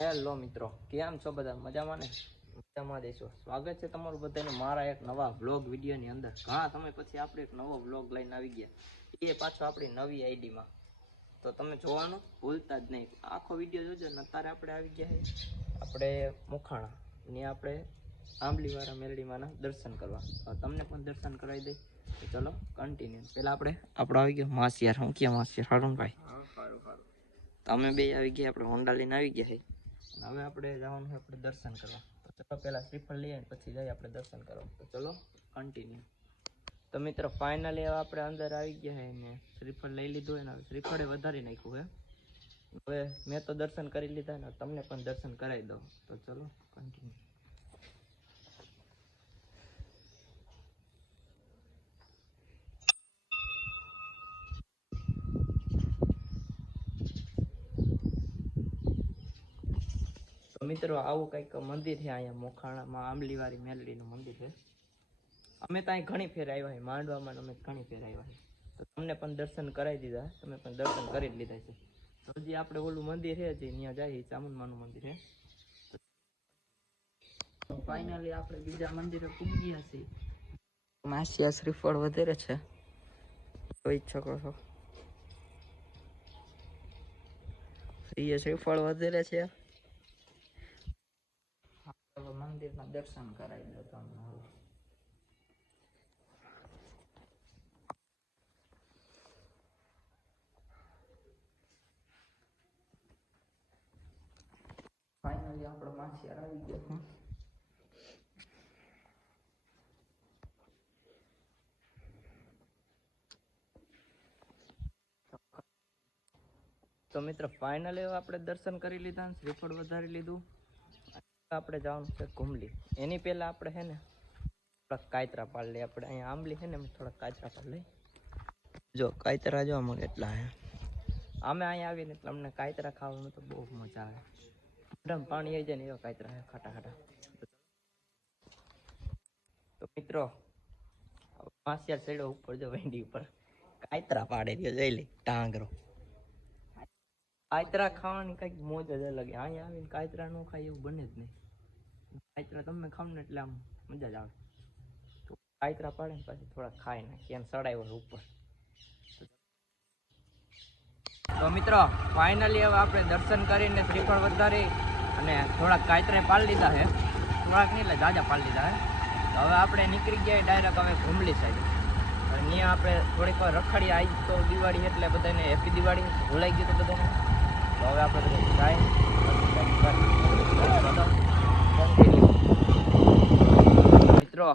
Hello મિત્રો, કેમ છો બધા? મજામાં ને? મજામાં દેશો. સ્વાગત છે તમારું બધાનું મારા એક નવા વ્લોગ વિડીયોની અંદર. ઘણા સમય પછી આપણે એક નવો વ્લોગ લઈને આવી ગયા, એ પાછો આપણી નવી આઈડીમાં. તો તમે જોવાનું ભૂલતા જ નહીં, આખો વિડીયો જોજો ને. અત્યારે આપણે આવી ગયા આપણે મોખાણા ને આપણે આંબલીવાળા મેલડીમાંના દર્શન કરવા. તમને પણ દર્શન કરાવી દઈ. તો ચલો કન્ટિન્યુ. પહેલાં આપણો આવી ગયો માસિયાર. હું ક્યાં માસિયાર? સારું ભાઈ. સારું. તમે બે આવી ગયા, આપણે હોન્ડા લઈને આવી ગયા છે. હવે આપણે જવાનું છે આપણે દર્શન કરવા. તો ચલો પહેલાં શ્રીફળ લઈએ પછી જઈએ આપણે દર્શન કરવા. તો ચલો કન્ટિન્યુ. તો મિત્રો ફાઇનલી હવે આપણે અંદર આવી ગયા છે ને શ્રીફળ લઈ લીધું હોય ને. હવે શ્રીફળે વધારી નાખ્યું છે. હવે મેં તો દર્શન કરી લીધા ને, તમને પણ દર્શન કરાવી દઉં. તો ચલો કન્ટિન્યુ. તો મિત્રો આવું કંઈક મંદિર છે અહીંયા મોખાણામાં, આંબલીવાળી મેલડીનું મંદિર છે. અમે ત્યાં ઘણી ફેર આવ્યા છે, માંડવામાં અમે ઘણી ફેર આવ્યા છે. તો તમને પણ દર્શન કરાવી દીધા, તમે પણ દર્શન કરી જ લીધા છે. તો હજી આપણે ઓલું મંદિર છે જે ત્યાં જાય, ચામુંડમાનું મંદિર છે. ફાઇનલી આપણે બીજા મંદિરે પૂગી ગયા છીએ. માસિયા શ્રીફળ વધારે છે, જોઈ શકો છો. શ્રીફળ વધારે છે. મંદિરના દર્શન કરાવી દો તમને. ફાઇનલી આપણો માસિયાર આવી ગયો. તો મિત્રો ફાઇનલી આપણે દર્શન કરી લીધા, શ્રીફળ વધારી લીધું. આપણે જવાનું છે ઘુમલી. એની પહેલા આપણે છે ને થોડાક કાયતરા પાડ લઈએ. આપણે અહીંયા આંબલી છે ને થોડાક કાયતરા પાડ લઈ. જો કાયતરા જોવા મળે એટલા હે. અમે અહીંયા આવીને એટલે અમને કાયતરા ખાવાનું તો બહુ મજા આવે. મોઢામાં પાણી આવી જાય ને એવા કાયતરા હે, ખાટા ખાટા. તો મિત્રો માસિયાર ચડ્યો ઉપર, જો વેંડી ઉપર કાયતરા પાડે રહ્યો, જઈ લે ટાંગરો. કાયતરા ખાવાની કંઈક મોજ જ અલગ. અહીંયા આવીને કાયતરા ન ખાય એવું બને જ નહીં. કાયતરા તમે ખાવ ને એટલે આમ મજા જ આવે. તો કાયતરા પાડે ને પાછી થોડા ખાઈ નાખી એમ ચડાવ્યો હોય ઉપર. તો મિત્રો ફાઇનલી હવે આપણે દર્શન કરીને શ્રીફળ વધારી અને થોડાક કાયતરા પાડી લીધા છે. થોડાક નહીં એટલે જાજા પાડી લીધા છે. હવે આપણે નીકળી ગયા ડાયરેક્ટ હવે ઘુમલી સાઈડ. ત્યાં આપણે થોડીક વાર રખડી. આવી તો દિવાળી એટલે બધાને હેપી દિવાળી. ભૂલાઈ ગયું તો બધાને. તો હવે આપણે બધું જાય મિત્રો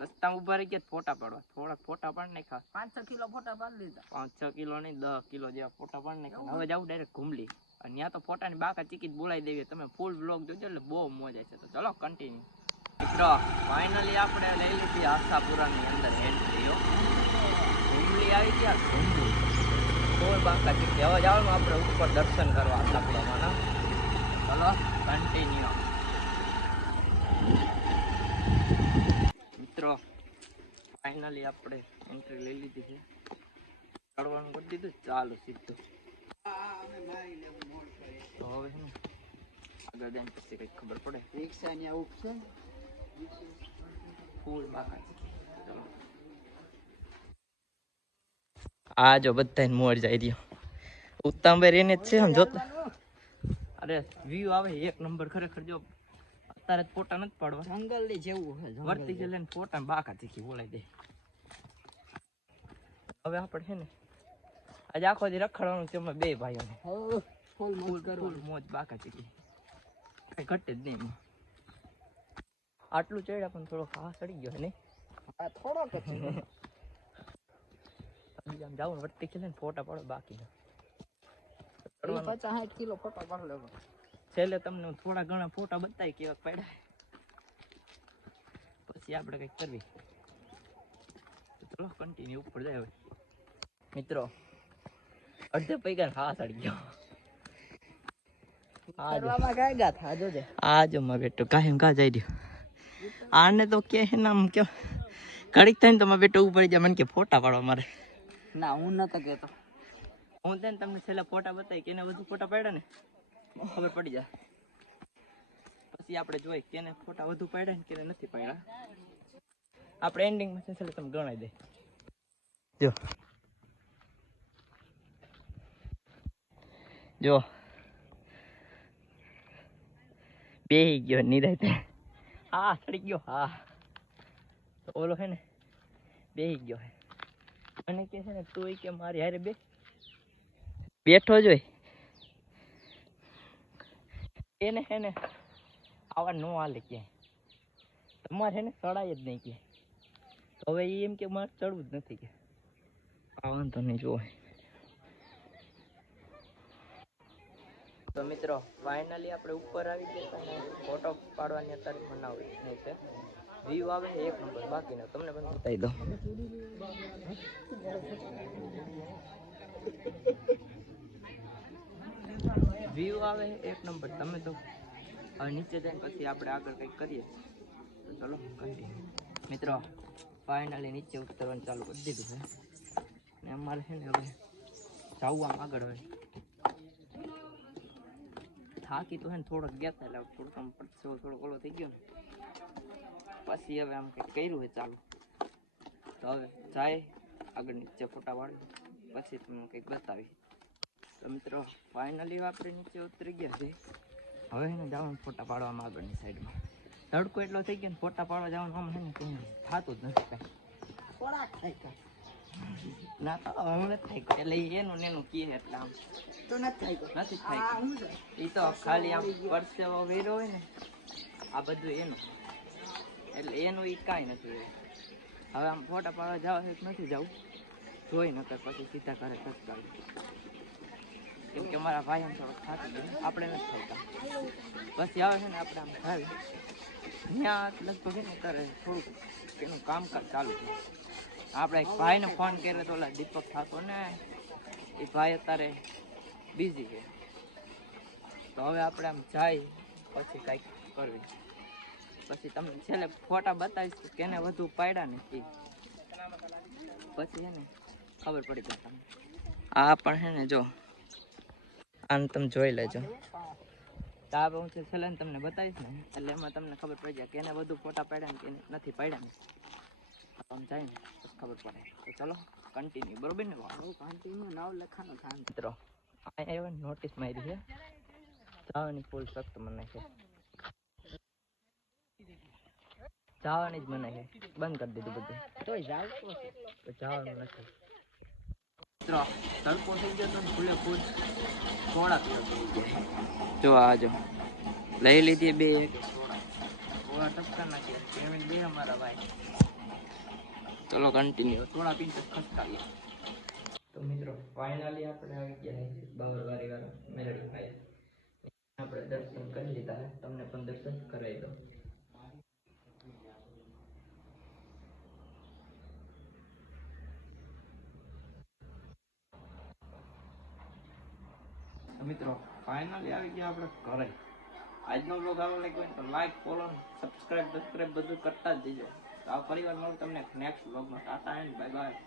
રસ્તામાં ઉભા રહી ગયા ફોટા પાડવા. થોડાક ફોટા પાડી નાખ્યા. 5-6 કિલો ફોટા પાડી લીધા. 5-6 કિલો નહીં, 10 કિલો જેવા ફોટા પાડી નાખ્યા. હવે જાવ ડાયરેક્ટ ઘુમલી. અને ત્યાં તો ફોટાની બાકા ચીકી બોલાવી દેવી. તમે ફૂલ બ્લોગ જોજો એટલે બહુ મજા છે. તો ચલો કન્ટિન્યુ. મિત્રો ફાઇનલી આપણે લઈ લીધી આશાપુરાની અંદર એન્ટ્રી. ઘુમલી આવી ગયા. ઘુમલી બહુ બાકા ચીકી. હવે જવાનું આપણે ઉપર દર્શન કરવા આશાપુરામાં. ચલો કન્ટિન્યુ. મિત્રો ફાઇનલી આપણે એન્ટ્રી લઈ લીધી છે. ચડવાનું કરી દીધું, ચાલો સીધું. તો હવે છે ને આગળ જઈને પછી કંઈક ખબર પડે. રિક્ષાની આવું છે ફૂલ બાકા. ચલો આ જો બધા મોર જાય રહ્યો. ઉત્તમભાઈ એને જ છે આમ જોતા. અરે વ્યૂ આવે એક નંબર ખરેખર. જો અત્યારે ફોટા નથી પાડવા, જંગલ ની જેવું છે. વર્તી છે લઈને ફોટા બાકા ચીકી બોલાઈ દે. હવે આપણે છે ને આજે આખો દી રખડવાનું છે અમે બે ભાઈઓને. ફૂલ મોજ બાકા ચીકી, કઈ ઘટે જ નહીં. આટલું ચડ્યા પણ થોડો ખાવા ચડી ગયો નહીં. થોડોક આમ જાવ વર્તી છે ને ફોટા પાડો બાકી. 50-60 કિલો ફોટા પાડી લેવો. છેલ્લે તમને થોડા ઘણા ફોટા બતાવી કેવા પડ્યા, પછી આપણે કંઈક કરવી. ચલો કન્ટિન્યુ ઉપર જાય. હવે મિત્રો અડધે પૈગા હા ચડી ગયો. આજો માં બેટો કાયમ કા જાય રહ્યો. આને તો કે હે નામ કે ઘડીક થાય ને તો માં બેટો ઉપર જાય. મને કે ફોટા પાડવા મારે. ના હું નતો કેતો. હું તને તમને છેલ્લા ફોટા બતાવી કે એને બધું ફોટા પાડ્યા ને ખબર પડી જાય. પછી આપણે જોઈ કેને ફોટા વધુ પાડ્યા ને કેને નથી પાડ્યા. આપણે એન્ડિંગમાં છે તમે ગણાઈ દે. જો જો બેહી ગયો નિરાતે. હા ચડી ગયો. હા તો ઓલો છે ને બેહી ગયો હે. મને કે છે ને તું કે મારી હારે બેઠો જોઈ એને હે ને આવા નો હાલે ક્યાંય. તમારે હે ને ચડાય જ નહીં કે. હવે એમ કે મારે ચડવું જ નથી કે. આ વાંધો નહીં જોવે. તો મિત્રો ફાઇનલી આપણે ઉપર આવી ગયા અને ફોટો પાડવાની અત્યારે બનાવી નહીં છે. વ્યૂ આવે એક નંબર. બાકીનો તમને પણ બતાવી દઉં. વ્યૂ આવે એક નંબર. તમે તો હવે નીચે જઈને પછી આપણે આગળ કંઈક કરીએ. તો ચલો કન્ટિન્યુ. મિત્રો ફાઇનલી નીચે ઉતરવાનું ચાલુ કરી દીધું છે ને અમારે છે ને હવે જવું આમ આગળ હોય. થાકી તો હે ને થોડોક ગયા હતા એટલે થોડોક આમ પરસેવો થોડોક ઓલો થઈ ગયો ને પછી હવે આમ કંઈક કર્યું હોય ચાલુ. તો હવે જાય આગળ નીચે ફોટા પાડી પછી તમને કંઈક બતાવી. તો મિત્રો ફાઇનલી આપણે નીચે ઉતરી ગયા છે. હવે એને જવાનું ફોટા પાડવામાં આગળની સાઈડમાં. તડકો એટલો થઈ ગયો ને ફોટા પાડવા જવાનું આમ છે ને કંઈ થતું જ નથી કાંઈ. થોડાક થાય કાંઈ ના તો હમણાં જ થાય એટલે એનું ને એનું કહે એટલે આમ તો નથી થાય. એ તો ખાલી આમ પરસેવો વેરો હોય ને આ બધું એનું એટલે એનું એ કાંઈ નથી. હવે આમ ફોટા પાડવા જવા છે નથી જવું જોઈ નકર પછી સીધા ઘરે ખસકાવી. કેમ કે મારા ભાઈ આમ થોડોક થાકી ગયો આપણે નથી થતા. પછી આવે છે ને આપણે આમ ખાવી ત્યાં લગભગ એને કરે થોડુંક એનું કામકાજ ચાલુ છે. આપણે એક ભાઈને ફોન કર્યો તો ઓલા દીપક ઠાકોર ને એ ભાઈ અત્યારે બિઝી છે. તો હવે આપણે આમ જાય પછી કાંઈક કરવી. પછી તમને છેલ્લે ફોટા બતાવીશ કે કેને વધુ પાડ્યા ને એ પછી એને ખબર પડી જાય તમને. આ પણ છે ને જો આને તમે જોઈ લેજો. તો આ હું છેલ્લે તમને બતાવીશ ને એટલે એમાં તમને ખબર પડી જાય કે એને વધુ ફોટા પાડ્યા ને કે નથી પાડ્યા ને આમ જાય ને તો ખબર પડે. તો ચલો કન્ટિન્યુ. બરોબર ને કન્ટિન્યુ નાવ લખાનો થાય. મિત્રો અહીંયા એવા નોટિસ મારી છે જવાની ફૂલ સખ્ત મને છે. જવાની જ મને છે. બંધ કરી દીધું બધું. તોય જવાનું નથી. મિત્રો તડકો થઈ ગયો તો ફૂલે ફૂલ થોડા જો આ જો લઈ લીધી બે થોડા ટપકા નાખ્યા પેમેન્ટ બે અમારા ભાઈ. ચલો કન્ટિન્યુ. થોડા પીને ખસકાવીએ. તો મિત્રો ફાઇનલી આપણે આવી ગયા છે બાવરવારી વાળા મેલડી ભાઈ. આપણે દર્શન કરી લીધા છે. તમને પણ દર્શન કરાવી દો. મિત્રો ફાઇનલી આવી ગયા આપણે ઘરે. આજનો બ્લોગ આવો લાગ્યો હોય તો લાઈક ફોલો સબસ્ક્રાઇબ બધું કરતા જ જજો. તો આ પરિવાર મળું તમને નેક્સ્ટ બ્લોગમાં. Tata and bye bye.